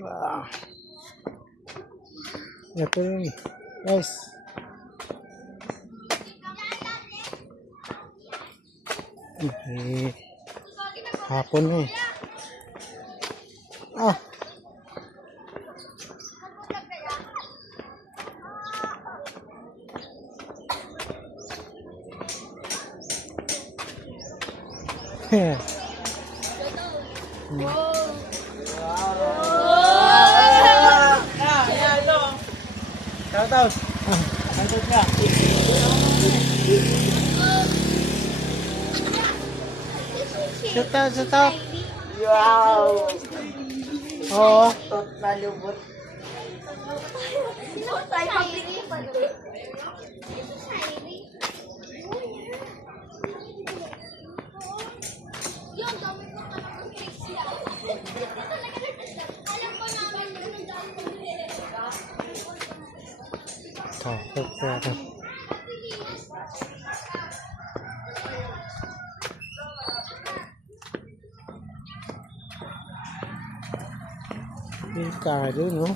Ah. Ito yun. Guys. Hapon na eh. Ah. Yeah. Shoutout. Shoutout ka. Shout out. Wow. Oo. Tot na lubot. Takot pera. Delikado, no?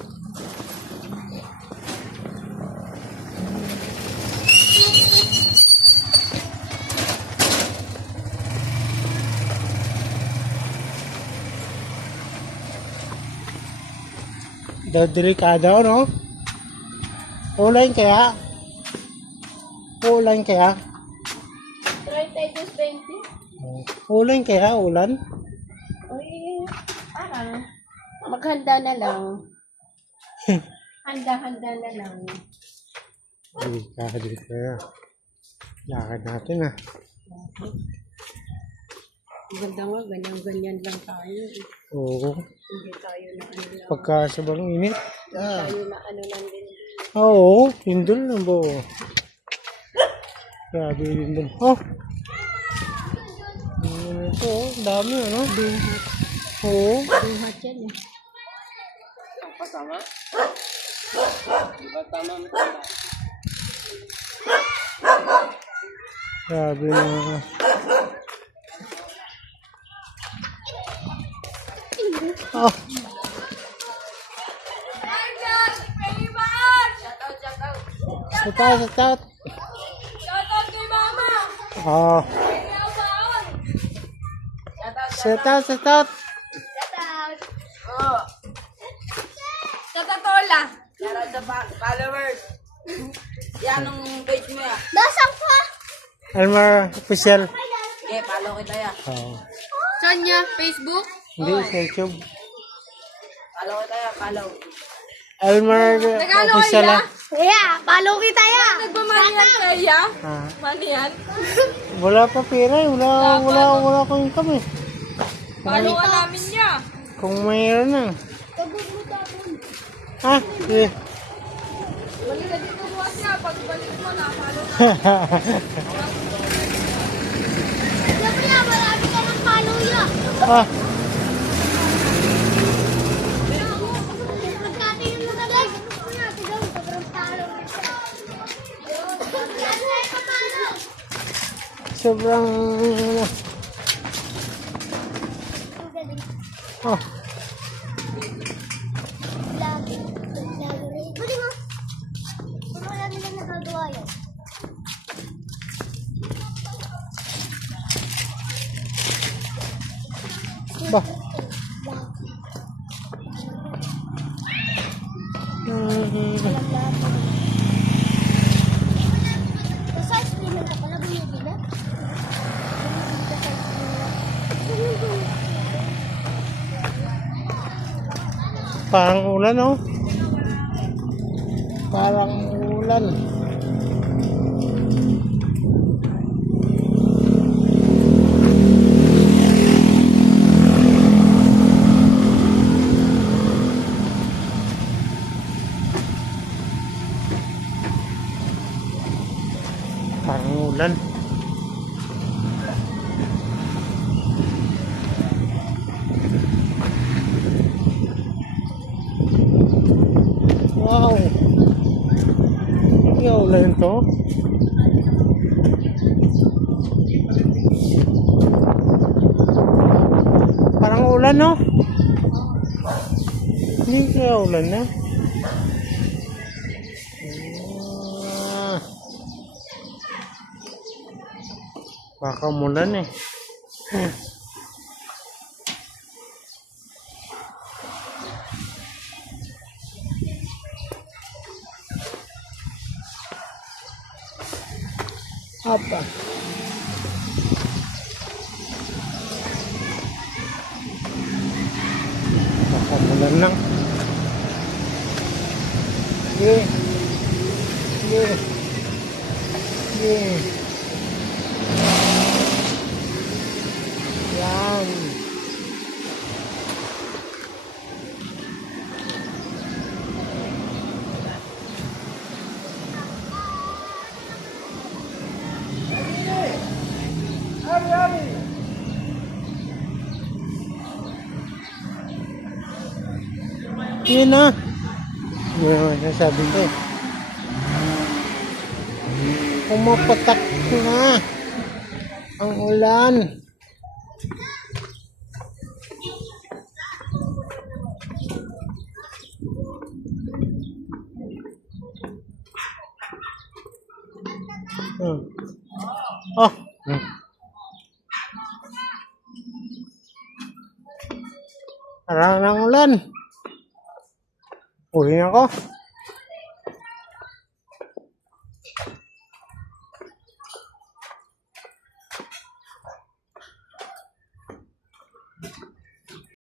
Delikado, no? Ulan kaya? Ulan kaya? 32-20. Ulan kaya? Ulan? Uy, parang maghanda na lang. Handa-handa na lang. Delikado kaya. Lakad natin ah. Maganda nga, ganyan-ganyan lang tayo. Oo. Hindi tayo na ano lang. Pagka sobrang init. Tayo na ano lang din. Oo, pindol na ba? Grabe pindol. Oh! Ito, dami ano? Duhat. Oo. Duhat yan eh. Pasama? Di ba tama mo tama? Grabe na. Oh! Shout out! Shoutout kay Mama! Oh! Shout out! Shoutout! Oh. Shoutout Tola! Shoutout sa followers. Yan ang page mo ya. Nasaan ka? Almar official. Okay, follow kita ya. Oh. Saan niya? Facebook? Hindi sa YouTube. Follow kita ya, follow. Almar Nag-ano official kaya? ah. Yeah, follow kita ya! Nagmamanihan kaya? Ah. Manihan? Wala pa pera eh. Wala akong income eh. Follow ka namin niya. Kung mayroon na. Ah, eh. Balik na dito bukas niya. Pagbalik mo na, follow na. Siyempre yan, marami ka ng follow ya. Ah, Magkatingin mo na guys. Sobrang follow. sobrang... Oh, Pwede mo. Wala nila nakagawa yan. ba? Sa streamer ka pala, binili na? Parang ulan oh. Parang ulan. Parang ulan. Wow. Yung ulan to. Parang ulan no? Hindi kaya ulan na. Baka mulan eh. Apa? Baka mulan na. Yeah. Yeah. Yeah. Yan. Yun na. Yun naman sasabi ko eh. Pumapatak na ang ulan. Oh. Parang ng ulan. Uwi ako.